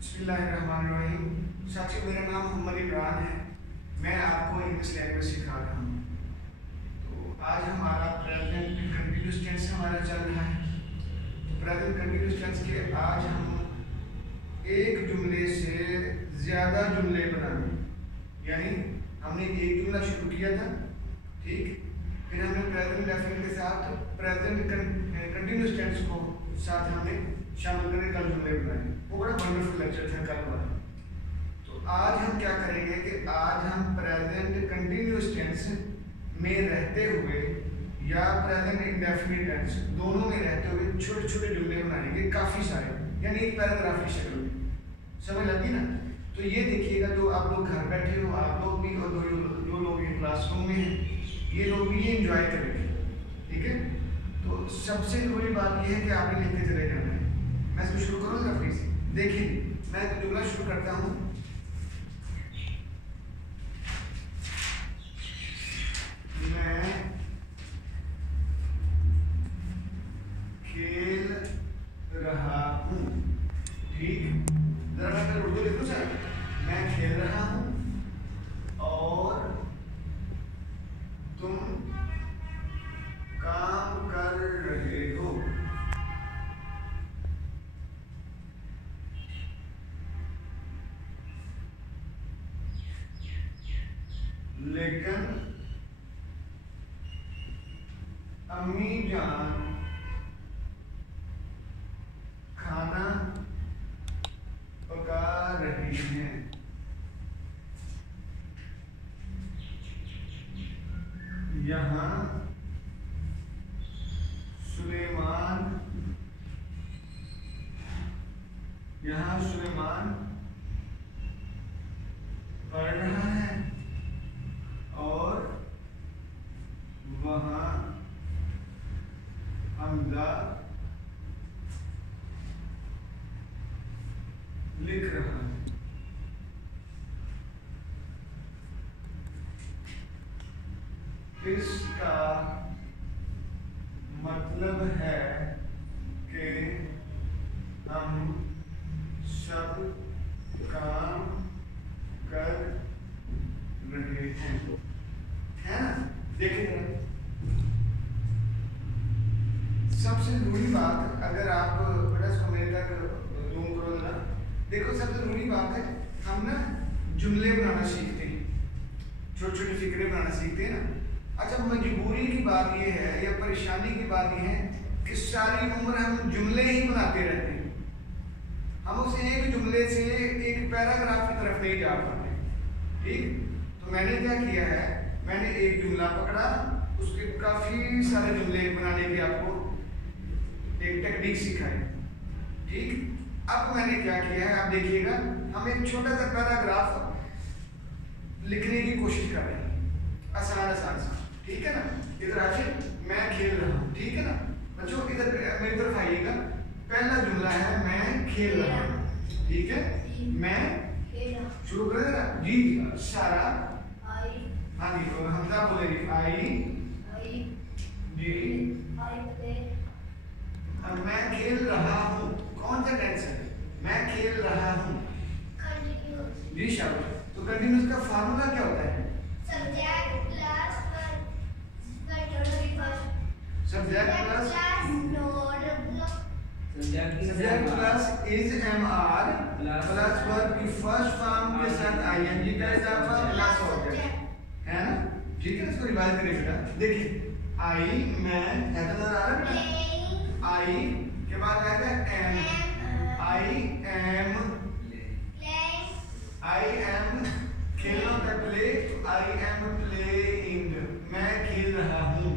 बिस्मिल्लाहिर्रहमानिर्रहीम। साथियों, मेरा नाम मोहम्मद इमरान है। मैं आपको इंग्लिश लैंग्वेज सिखा रहा हूँ। तो आज हमारा प्रेजेंट कंटिन्यूअस टेंस हमारा चल रहा है। तो प्रेजेंट कंटिन्यूअस टेंस के आज हम एक जुमले से ज़्यादा जुमले बनाएंगे। यानी हमने एक जुमला शुरू किया था, ठीक, फिर हमने प्रेजेंट डेफिनेट के साथ प्रेजेंट कंटिन्यूअस टेंस को साथ हमने शामिल करके कल जुमले बनाए। वो बड़ा वंडरफुल लेक्चर था कल वाला। तो आज हम क्या करेंगे कि आज हम प्रेजेंट कंटिन्यूअस टेंस में रहते हुए या प्रेजेंट इंडेफिनिट टेंस दोनों में रहते हुए छोटे छोटे जुमले बनाएंगे, काफ़ी सारे, यानी एक पैराग्राफ की शक्ल में। समझ लगी ना? तो ये देखिएगा, जो आप लोग घर बैठे हो, आप लोग भी, और जो लोग ये क्लासरूम में हैं, ये लोग भी ये इंजॉय करेंगे, ठीक है? तो सबसे जरूरी बात यह है कि आपने लिखते चले जाना है। मैं इसको शुरू करूँगा प्लीज। देखिए, मैं जुमला शुरू करता हूँ। मैं खेल रहा हूँ, ठीक। जरा मैं फिर उर्दू लिखूँ सर। मैं खेल रहा हूँ और तुम काम कर रहे हो। लेकिन अम्मी जान खाना पका रही हैं। यहाँ सुलेमान पढ़ रहा है और वहाँ हमजा लिख रहा है। इसका मतलब है कि हम सब काम कर रहे हैं, है ना? देखिए, सबसे जरूरी बात, अगर आप बड़ा इसको मेरे तक जूम करोगे ना, देखो सबसे जरूरी बात है, हम ना जुमले बनाना सीखते हैं, छोटे छोटे फिक्रे बनाना सीखते हैं ना। अच्छा, मजबूरी की बात यह है या परेशानी की बात यह है कि सारी उम्र हम जुमले ही बनाते रहते हैं। हम उस एक जुमले से एक पैराग्राफ की तरफ नहीं जा पाते, ठीक। तो मैंने क्या किया है, मैंने एक जुमला पकड़ा, उसके काफी सारे जुमले बनाने की आपको एक टेक्निक सिखाई, ठीक। अब मैंने क्या किया है, आप देखिएगा, हम एक छोटा सा पैराग्राफ लिखने की कोशिश कर रहे हैं, आसान सा, ठीक है ना? इधर आइए, मैं खेल रहा हूँ, ठीक है ना बच्चों? इधर मेरी तरफ आइएगा। पहला जुमला है मैं खेल रहा हूँ, ठीक है? मैं शुरू कर देना जी। सारा हाँ जी, और हमजा बोलेगी आई जी। अब मैं खेल रहा हूँ, कौन सा टेंस है? मैं खेल रहा हूँ जी, शाबाश। तो कंटिन्यूअस का फार्मूला क्या होता है? Subject plus is MR plus verb की फर्स्ट फॉर्म के साथ आईएनजी का इजाफा प्लस ऑब्जेक्ट, है ना? ठीक है, इसको रिवाइज करिए बेटा। देखिए, आई, मैं है तो नजर आ रहा है, आई के बाद आएगा एम, आई एम खेलना का प्ले, आई एम प्लेइंग, मैं खेल रहा हूँ।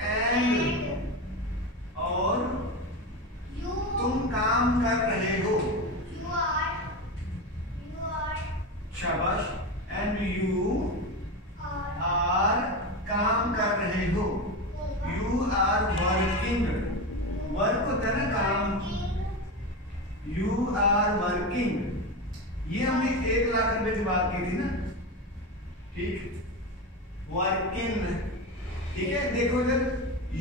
एंड और तुम काम कर रहे हो, शाबाश। एंड यू आर काम कर रहे हो, यू आर वर्किंग, वर्क होता है ना काम, यू आर वर्किंग। ये हमने 1 लाख रुपए की बात की थी ना, ठीक, वर्किंग, ठीक है? देखो इधर,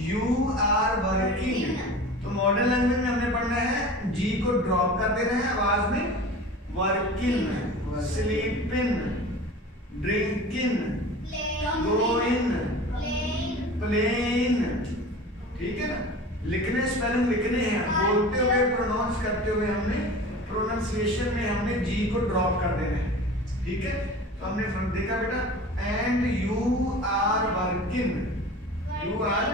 यू आर वर्किंग, तो मॉडर्न लैंग्वेज में हमने पढ़ना है जी को ड्रॉप कर देना है आवाज में, working, sleeping, drinking, going, playing, ठीक है ना। लिखने स्पेलिंग लिखने हैं, बोलते हुए प्रोनाउंस करते हुए हमने प्रोनाउंसिएशन में हमने जी को ड्रॉप कर देना है, ठीक है। तो हमने देखा बेटा and you are working, you are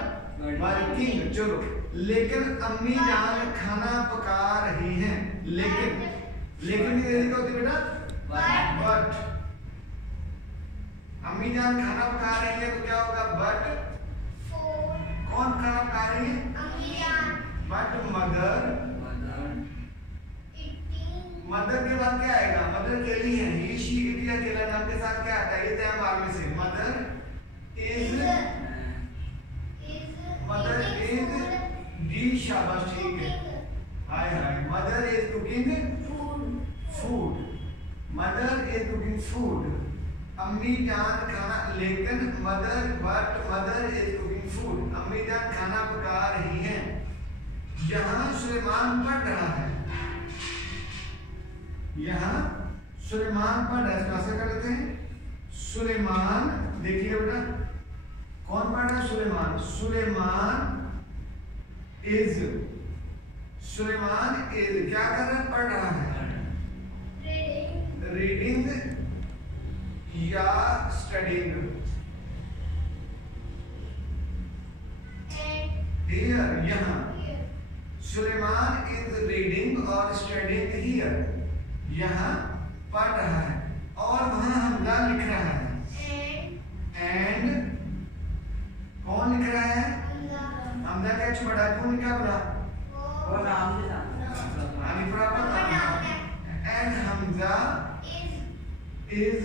working, चलो। लेकिन अम्मी जान खाना पका रही हैं, लेकिन लेकिन ये क्या होती है बेटा, बट। अम्मी जान खाना पका रही है तो क्या होगा, बट। कौन खाना पका रही है, अम्मी जान। बट मदर, मदर के बाद क्या आएगा, मदर अकेली है, ही शी इट अकेला नाम के साथ क्या आता है, ये तय बार में से mother is, mother is D, शाबाश, ठीक है, हाय हाय। Mother is cooking food, mother is cooking food. अम्मी जान खाना, लेकिन mother, but mother is cooking food, अम्मी जान खाना पका रही हैं। यहाँ सुलेमान पढ़ रहा है, यहाँ सुलेमान पढ़ रहा है, ऐसा कर लेते हैं। सुलेमान, देखिए बेटा कौन पढ़ रहा है, सुलेमान। सुलेमान इज, सुलेमान इज क्या कर रहा है, पढ़ रहा है, रीडिंग या स्टडीइंग। हियर, यहाँ सुलेमान इज रीडिंग और स्टडीइंग हियर, यहाँ पढ़ रहा है, और वहां हमजा लिख रहा है। एंड कौन लिख रहा है, हमजा क्या छोड़ा है, कौन क्या बोला, एंड हमजा इज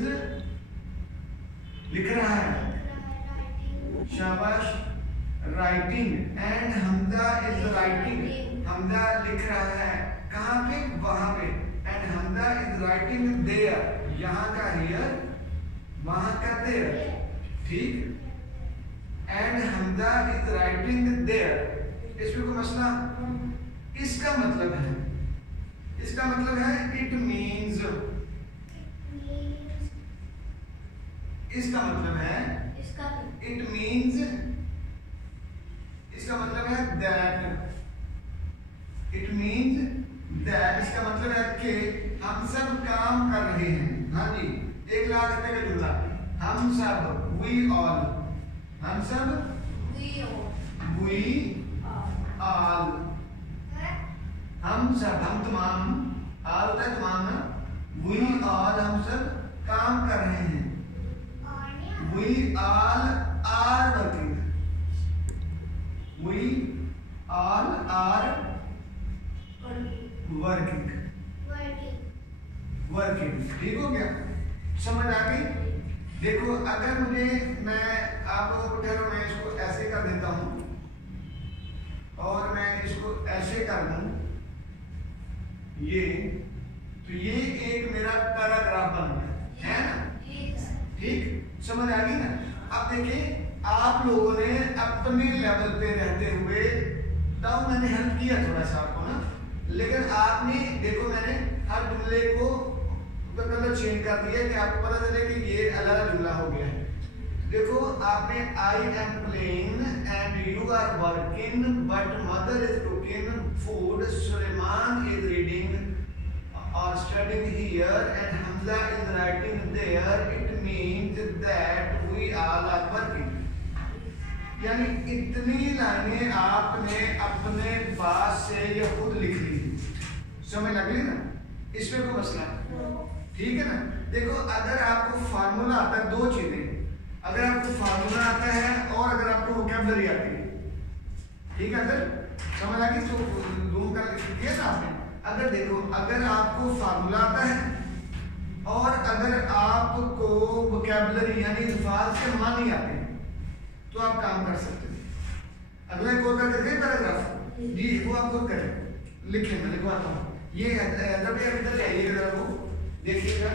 लिख रहा है, शाबाश, writing. And Hamza is writing, Hamza लिख रहा है, कहाँ पे, वहां पे। And Hamza is writing there, यहाँ का हियर, वहां का देयर, ठीक। And Hamza is writing there, इसमें कोई मसला, इसका मतलब है, इसका मतलब है इट मीन्स, इसका मतलब है इट मीन्स, इसका मतलब है दैट, इट मीन्स दैट, इसका मतलब है कि हम सब काम कर रहे हैं। हाँ जी, 1 लाख रुपए का जुमला, हम सब, वी ऑल, हम सब, वी ऑल, हम सब, हम तमाम, ऑल होता है तमाम ना, वी ऑल हम सब काम कर रहे हैं। We all are working. We all are working. Working. ठीक हो गया, समझ आ गई। देखो अगर मुझे, मैं आप लोगों को कह रहा हूं, मैं इसको ऐसे कर देता हूं और मैं इसको ऐसे कर दूं, ये तो ये एक मेरा पैराग्राफ बन गया है ना, ठीक, समझ आ गई ना। अब देखिए आप लोगों ने अपने लेवल पे रहते हुए, तब मैंने हेल्प किया थोड़ा सा आपको ना, लेकिन आपने देखो मैंने हर जुमले को कलर चेंज कर दिया कि आपको पता चले कि ये अलग जुमला हो गया है। देखो आपने I am playing and you are working but mother is cooking food, Suleman is reading और studying here and Hamza is writing there, it means that we all are working. यानी इतनी लाइनें आपने अपने पास से ये खुद लिख ली, समझ लग ली ना, इसमें कोई मसला ठीक है ना। देखो अगर आपको फार्मूला आता है, 2 चीजें, अगर आपको फार्मूला आता है और अगर आपको वोकैबुलरी आती है, ठीक है, अगर समझ आ गई, तो रूम का किया ना आपने। अगर देखो अगर आपको फार्मूला आता है और अगर आपको वोकैबुलरी यानी अल्फाज के मानी आते हैं, तो आप काम कर सकते हैं। अगला एक और कर देते हैं पैराग्राफ जी, वो आप खुद करें, लिखें, मैं लिखवाता हूँ। ये इधर आइएगा जरा, वो देखिएगा,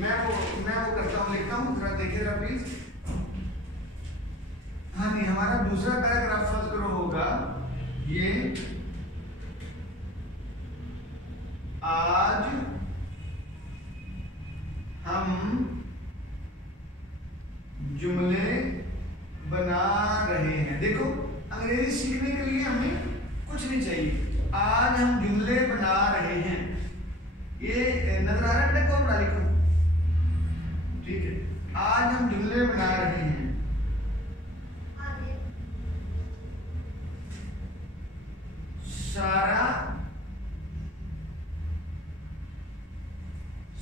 मैं वो करता हूँ, लिखता हूँ, जरा देखिएगा प्लीज। हाँ जी, हमारा दूसरा पैराग्राफ फर्स्ट करो होगा ये आज हम जुमले बना रहे हैं। देखो अंग्रेजी सीखने के लिए हमें कुछ नहीं चाहिए। आज हम जुमले बना रहे हैं, ये नजर आ रहा है? कौन बना लिखो, ठीक है। आज हम जुमले बना रहे हैं। सारा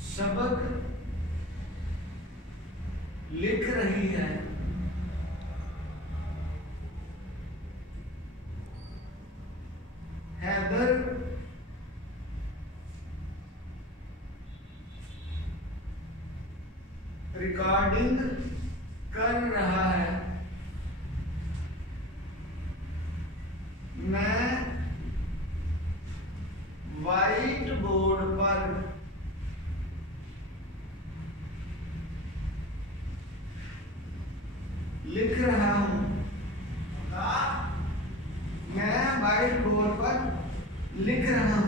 सबक लिख रही है। हैदर रिकॉर्डिंग कर रहा है। मैं व्हाइट बोर्ड पर लिख रहा हूं। मैं व्हाइट बोर्ड पर लिख रहा हूं।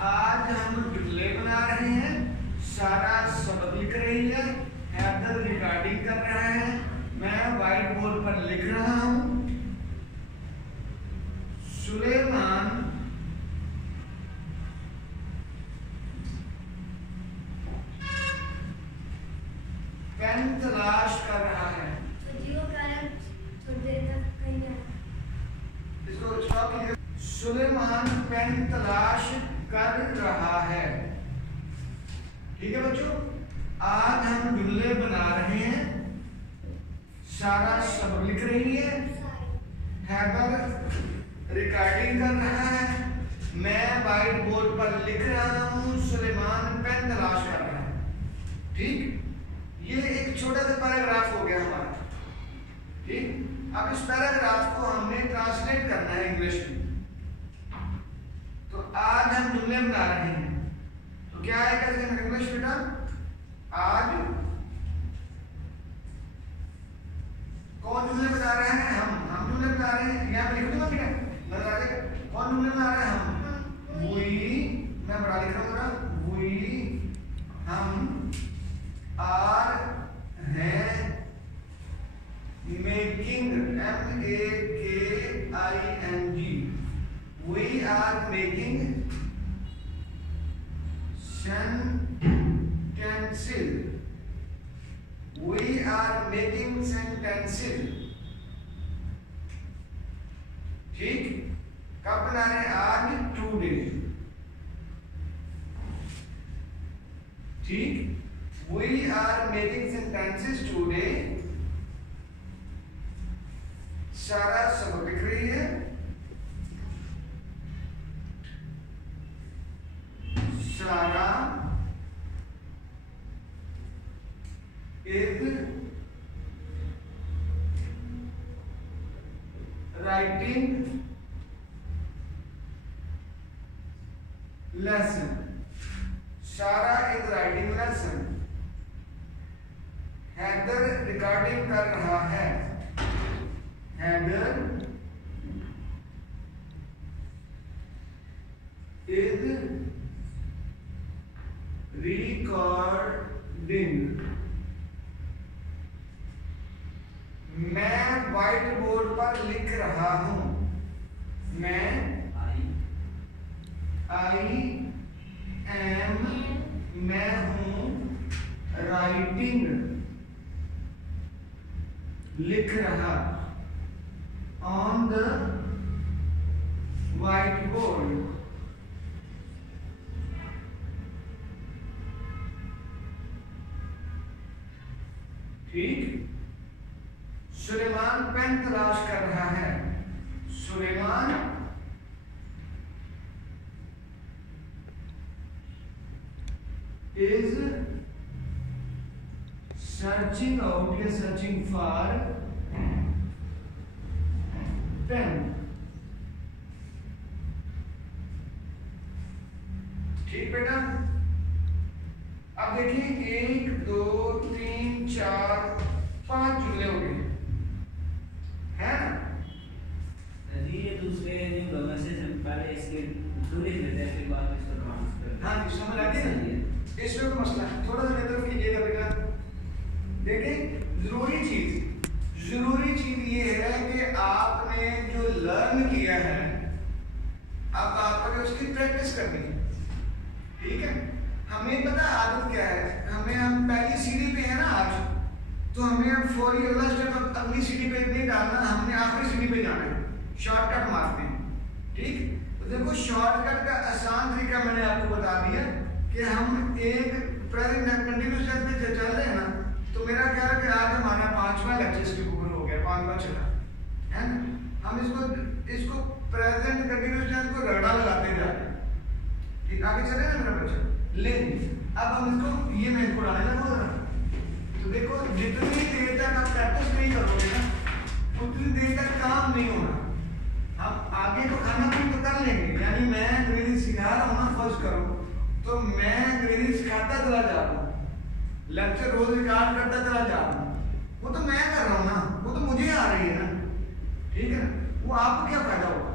आज हम जुमले बना रहे हैं, सारा सबक लिख रही है, हैदर रिकॉर्डिंग कर रहा है, मैं व्हाइट बोर्ड पर लिख रहा हूं। सुलेमान पेन तलाश कर रहा है। इसको स्टॉप कीजिए। सुलेमान पेन तलाश कर रहा है। ठीक है बच्चों, आज हम जुमले बना रहे हैं, सारा सबक लिख रही है, हैदर रिकॉर्डिंग कर रहा है, मैं व्हाइट बोर्ड पर लिख रहा हूं, सुलेमान पेन तलाश कर रहा है। ठीक, ये एक छोटा सा पैराग्राफ हो गया हमारा। ठीक, अब इस पैराग्राफ को हमने ट्रांसलेट करना है इंग्लिश में। तो आज हम जुमले बना रहे हैं, तो क्या है कैसे इंग्लिश बेटा? आज कौन जुमले बना रहे हैं? हम जुमले बना रहे हैं। यहाँ पे लिख दूंगा बेटा, नजर आ जाएगा। कौन जुमले बना रहे हैं? हम। वी, मैं बड़ा लिख रहा हूँ, वी, हम आर हैं making, MAKING, we are making sentences, we are making sentences। ठीक, कब बना रहे हैं? आज, टुडे। ठीक, we are making sentences today। सारा सबक लिख रही है, Sara is writing lesson, Sara is writing lesson. Haider recording कर रहा है, हैदर इज रिकॉर्डिंग। मैं व्हाइट बोर्ड पर लिख रहा हूं, मैं आई एम, मैं हूं, राइटिंग लिख रहा, ऑन द व्हाइट बोर्ड। ठीक, सुलेमान पेन तलाश कर रहा है, सुलेमान is searching out या searching for pen। ठीक बेटा, अब देखिए 1 2 3 4 5 जुमले हो गए, है ना? ये दूसरे जो मैसेज जी समझ आ गई ना, इसमें कोई मसला है। थोड़ा सा मेरी तरफ कीजिएगा बेटा। देखें जरूरी चीज ये है कि आपने जो लर्न किया है अब आपको उसकी प्रैक्टिस करनी है, ठीक है। हमें पता आदत क्या है, हम पहली सीढ़ी पे है ना आज, तो हमें अब फौरी अगला स्टेप अगली सीढ़ी पे नहीं डालना, हमने आखिरी सीढ़ी पे जाना है, शॉर्टकट मारते हैं, ठीक। तो देखो शॉर्टकट का आसान तरीका मैंने आपको बता दिया कि हम एक प्रेजेंट कंटिन्यूअस टेंस पे चल रहे हैं ना, तो मेरा ख्याल है कि आज हमारा 5वां लेक्चर इसके ऊपर हो गया, 5वां चला है ना। हम इसको प्रेजेंट कंटिन्यूअस टेंस को रगड़ा लगाते जा रहे हैं, ठीक। आगे चले ना मेरा बच्चा, लेकिन अब हम इसको ये मैं इसको डालने लगा। तो देखो जितनी देर तक आप प्रैक्टिस नहीं करोगे ना उतनी देर तक काम नहीं होना। हम आगे तो खाना पीना तो कर लेंगे, यानी मैं अंग्रेजी सिखा रहा हूँ ना, फर्स्ट करो तो मैं अंग्रेजी सिखाता चला जा रहा हूँ, लेक्चर रोज रिकॉर्ड करता चला जा रहा हूँ, वो तो मैं कर रहा हूँ ना, वो तो मुझे आ रही है ना, ठीक है। वो आपको क्या फायदा होगा?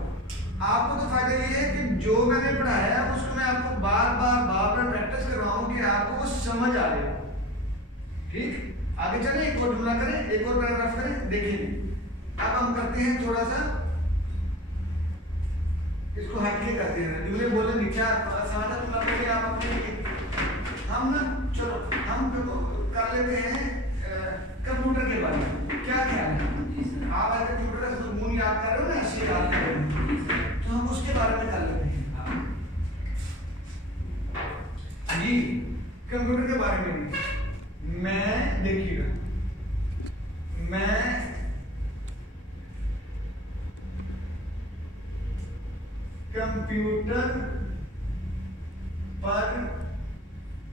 आपको तो फायदा ये है कि जो मैंने पढ़ाया है उसको मैं आपको बार बार प्रैक्टिस करवाऊं कि आपको वो समझ आ जाए, ठीक। आगे चलें, एक और जुमला करें, एक और पैराग्राफ करें, देखिए। अब हम करते हैं थोड़ा सा इसको हटके करते हैं, जुमले बोलेंगे क्या समझा तुम लोगों ने आप अपने। हम ना चलो हम कर लेते हैं कंप्यूटर के बारे में, क्या ख्याल है? आप अगर कंप्यूटर का मजमून याद कर रहे हो ना, ऐसे याद कर रहे हो, तो हम उसके बारे में कर लेते हैं जी। कंप्यूटर के बारे में मैं देखिएगा, मैं कंप्यूटर पर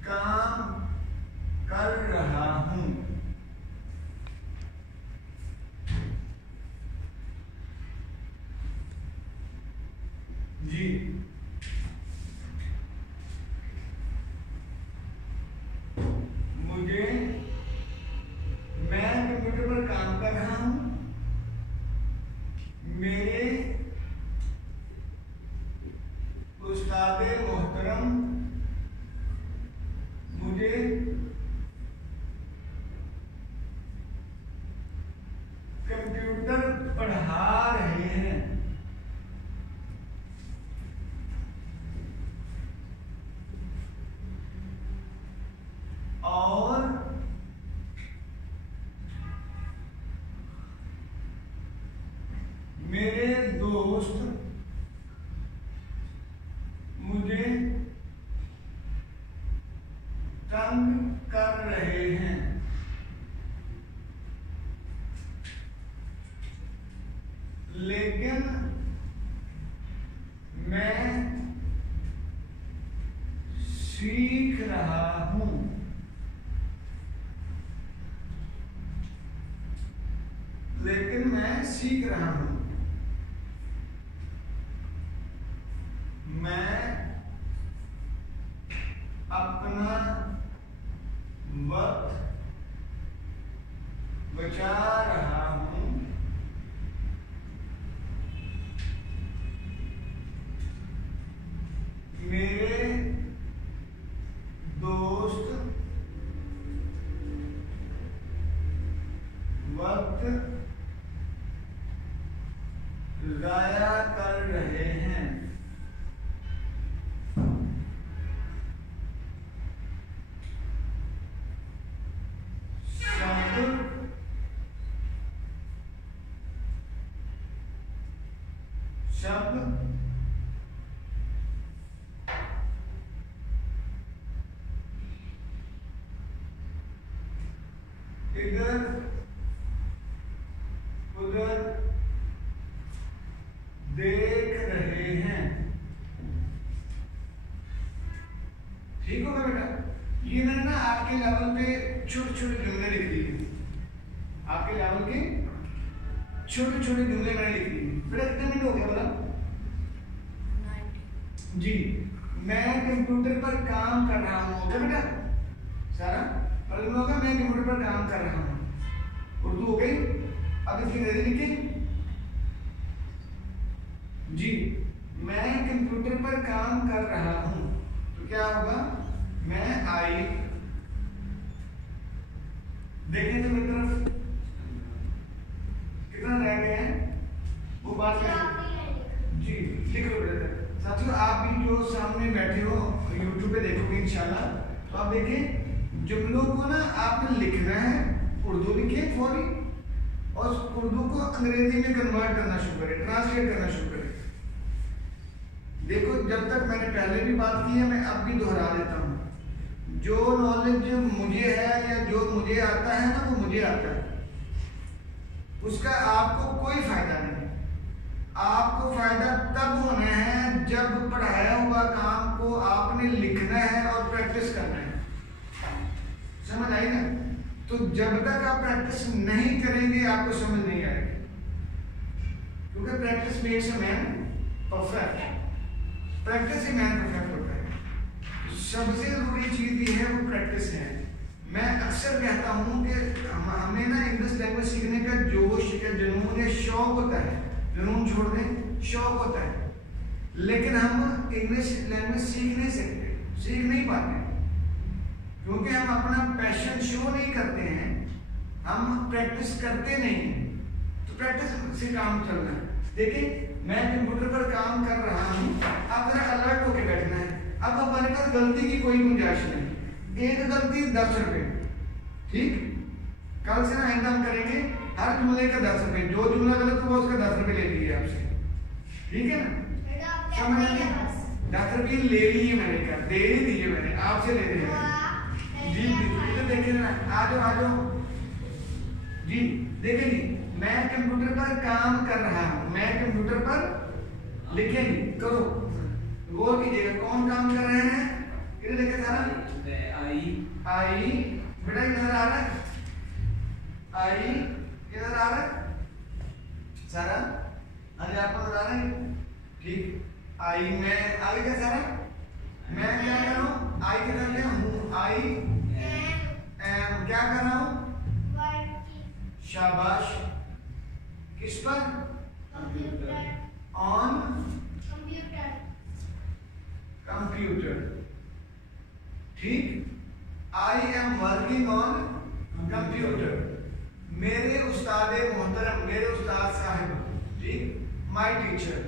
काम कर रहा हूं। जी मैं कंप्यूटर पर काम कर रहा हूं, मेरे उस्ताद मोहतरम मुझे कंप्यूटर पढ़ा रहे हैं। और मेरे दोस्त मुझे तंग कर रहे हैं। लेकिन मैं सीख रहा हूं। लेकिन मैं सीख रहा हूं। मैं अपना वक्त बचा रहा हूं। मेरे दोस्त वक्त जाया कर रहे हैं। शब्द इधर उधर देख रहे हैं। ठीक होगा बेटा? ये मैंने ना आपके लेवल पे छोटे छोटे जुमले लिख दिए, आपके लेवल के छोटे छोटे जुमले मैंने लिख दिए। बेटा कितने मिनट हो गया बोला? 90 जी। मैं कंप्यूटर पर काम कर रहा हूँ, ओके बेटा? सारा और होगा मैं कंप्यूटर पर काम कर रहा हूँ। उर्दू हो गई। अब इसकी अंग्रेजी लिखिए जी। मैं कंप्यूटर पर काम कर रहा हूँ, तो क्या होगा, मैं आई, देखें तो मेरी तरफ कितना रह गए हैं वो बात जी लिख लो बेटा। साथियों आप भी जो सामने बैठे हो यूट्यूब पे देखोगे इंशाल्लाह, तो आप देखें जुमलों को ना आपने लिखना है, उर्दू लिखे फौरी, और उर्दू को अंग्रेजी में कन्वर्ट करना शुरू करें, ट्रांसलेट करना शुरू करें। देखो जब तक मैंने पहले भी बात की है, मैं अब भी दोहरा देता हूँ, जो नॉलेज मुझे है या जो मुझे आता है ना, वो मुझे आता है, उसका आपको कोई फायदा नहीं। आपको फायदा तब होना है जब पढ़ाया हुआ काम को आपने लिखना है और प्रैक्टिस करना है। समझ आई ना? तो जब तक आप प्रैक्टिस नहीं करेंगे आपको समझ नहीं आएगी, क्योंकि practice makes a man perfect. Practice he man perfect होता है। सबसे जरूरी चीज ये है वो प्रैक्टिस है। मैं अक्सर कहता हूँ कि हमें ना इंग्लिश लैंग्वेज सीखने का जोश या जुनून या शौक होता है, जुनून छोड़ दें, शौक होता है, लेकिन हम इंग्लिश लैंग्वेज सीख नहीं सकते, सीख नहीं पाते, क्योंकि हम अपना पैशन शो नहीं करते हैं, हम प्रैक्टिस करते नहीं हैं। तो प्रैक्टिस से काम चलना है। देखिए मैं कंप्यूटर पर काम कर रहा हूँ, आप जरा अलर्ट होकर बैठना है। अब हमारे पास गलती की कोई गुंजाइश नहीं, एक गलती 10 रुपए, ठीक? कल से ना आइंदा हम करेंगे हर जुमले का 10 रुपए, जो जुमला गलत हुआ उसका 10 रुपए ले लीजिए आपसे, ठीक है ना? समझ आए? 10 रुपये ले लिए मैंने, क्या दे दिए मैंने, आपसे ले रहे जी। तो देखिए ना, आ जाओ जी। देखिए जी, मैं कंप्यूटर पर काम कर रहा हूँ, मैं कंप्यूटर पर लिखे जी, करो गौर कीजिएगा कौन काम कर रहे हैं। इधर देखिए सारा, आई बेटा इधर आ रहा है, आई इधर आ रहा है सारा, अरे आपको बता रहे हैं, ठीक? आई मैं आगे क्या सारा, मैं क्या कर रहा हूँ, आई के साथ हूँ, आई एम क्या कर रहा हूँ, शाबाश, किस पर, ऑन कंप्यूटर, ठीक? I am working on computer. मेरे उस्ताद मोहतरम, मेरे उस्ताद साहब, ठीक? माय टीचर,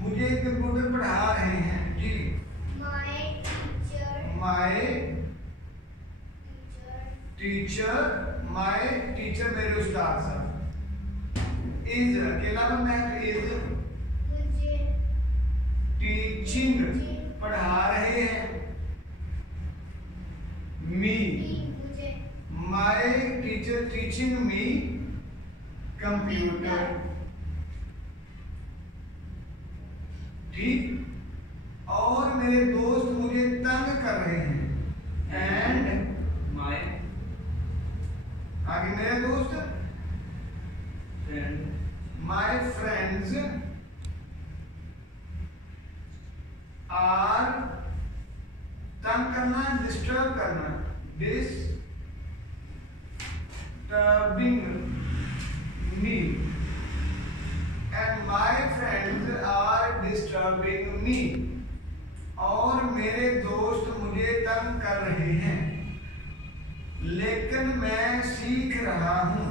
मुझे कंप्यूटर पढ़ा रहे हैं जी। माय टीचर मेरे उस्ताद साहब। इज अकेला बनना है, इज टीचिंग पढ़ा रहे हैं, me my teacher teaching me computer, ठीक? और मेरे दोस्त मुझे तंग कर रहे हैं, एंड आगे मेरे दोस्त माय फ्रेंड्स आर, तंग करना, डिस्टर्ब करना, disturbing me, and my friends are disturbing me, और मेरे दोस्त मुझे तंग कर रहे हैं, लेकिन मैं सीख रहा हूं,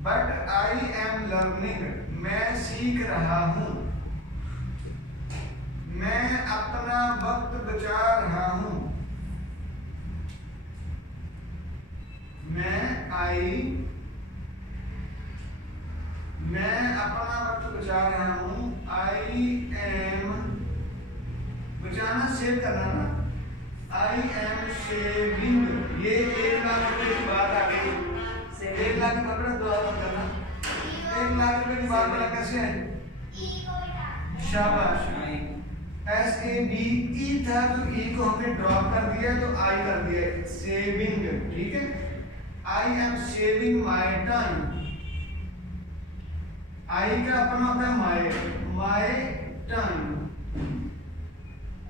बट आई एम लर्निंग, मैं सीख रहा हूं, मैं अपना वक्त बचा रहा हूं, मैं अपना वक्त बचा रहा हूं, आई एम, बचाना सेव करना ना, आई एम सेविंग, ये 1 लाख रुपए की बात आ गई, 1 लाख रुपए दुआ करना, 1 लाख रुपए की बात बड़ा कैसे है, शाबाश, SAVE था तो E को हमने ड्रॉप कर दिया तो I कर दिया, सेविंग, ठीक है? I am saving my time, आई का अपना होता है my time,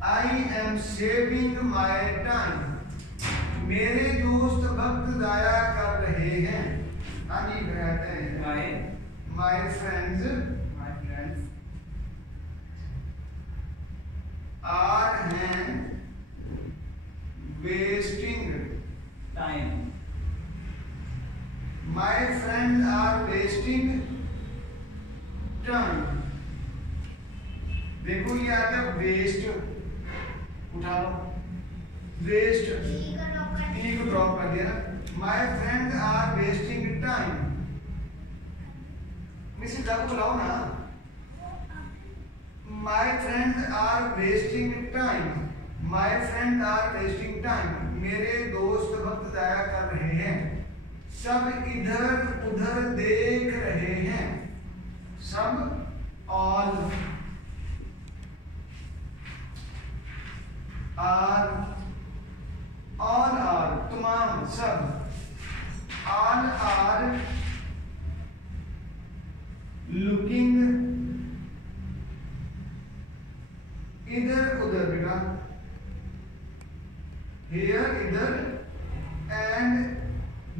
I am saving my time, मेरे दोस्त वक्त जाया कर रहे हैं। हाँ जी कहते हैं माय फ्रेंड्स आर हैं wasting time, my friends are wasting time. देखो ये आता है वेस्ट, उठा लो वेस्ट, ई को ड्रॉप कर दिया ना। My friends are wasting time, miss को बुलाओ ना। My friends are wasting time, my friends are wasting time, मेरे दोस्त वक्त जाया कर रहे हैं, सब इधर उधर देख रहे हैं, सब ऑल आर तमाम सब, ऑल आर लुकिंग इधर उधर बेटा, हियर इधर and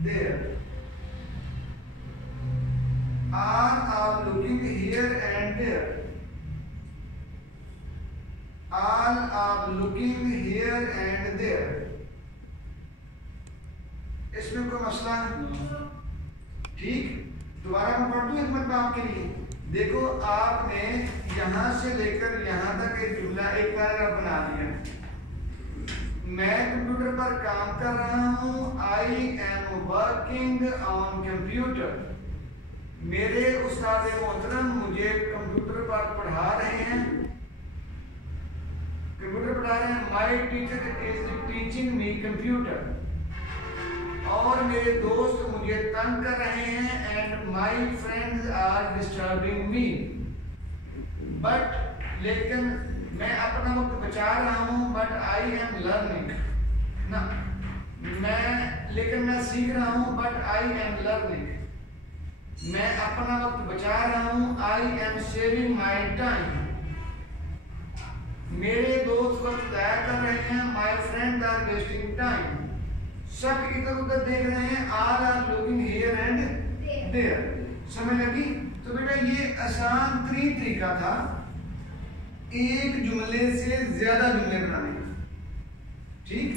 there, are looking here and there, all are looking here and there। इसमें कोई मसला नहीं, ठीक। दोबारा मैं पढ़ दूं एक मतलब आपके लिए। देखो आपने यहां से लेकर यहां तक एक जुमला, एक पैराग्राफ बना दिया। मैं कंप्यूटर पर काम कर रहा हूं, I am working on computer, मेरे उस्ताद मोहतरम मुझे कंप्यूटर पर पढ़ा रहे हैं, कंप्यूटर पढ़ा रहे हैं। My teacher is teaching me computer, और मेरे दोस्त मुझे तंग कर रहे हैं, and my friends are disturbing me, but लेकिन मैं अपना वक्त बचा रहा हूं, बट आई एम लर्निंग ना, लेकिन मैं सीख रहा हूं, बट आई एम लर्निंग, मैं अपना वक्त बचा रहा हूं, I am saving my time, मेरे दोस्त वक्त जाया कर रहे हैं, my friends are wasting time, सब इधर उधर देख रहे हैं, all are looking here and there. समझ लगी? तो बेटा ये आसान तरीका था एक जुमले से ज्यादा जुमले बनाने का, ठीक।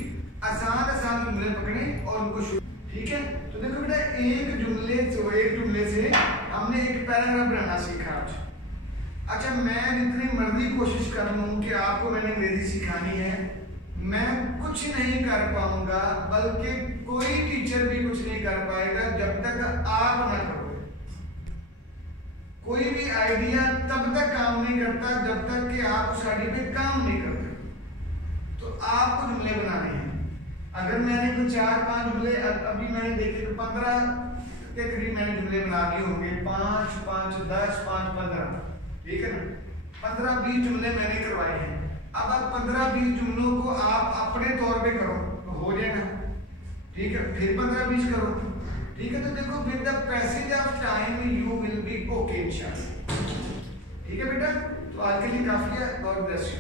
आसान जुमले पकड़े और उनको शुरू, ठीक है। तो देखो बेटा एक जुमले से हमने एक पैराग्राफ बनाना सीखा आज। अच्छा, मैं जितनी मर्जी कोशिश कर लूं कि आपको मैंने अंग्रेजी सिखानी है, मैं कुछ नहीं कर पाऊंगा, बल्कि कोई टीचर भी कुछ नहीं कर पाएगा जब तक आप ना करो। कोई भी आइडिया तब तक काम नहीं करता जब तक कि आप उस आइडिया पे काम नहीं करते। तो आपको जुमले बनाने हैं। अगर मैंने कोई 4-5 जुमले अभी मैंने देखे तो 15 के करीब मैंने जुमले बना दिए होंगे, 5, 5, 10, 5, 15, ठीक है ना। 15-20 जुमले मैंने करवाए हैं। अब 15-20 जुमलों को आप अपने तौर पे करो तो हो जाएगा, ठीक है। फिर 15-20 करो, ठीक है। तो देखो with the passage of time you will be okay इंशाल्लाह, ठीक है बेटा। तो आज के लिए काफी है, गॉड ब्लेस यू।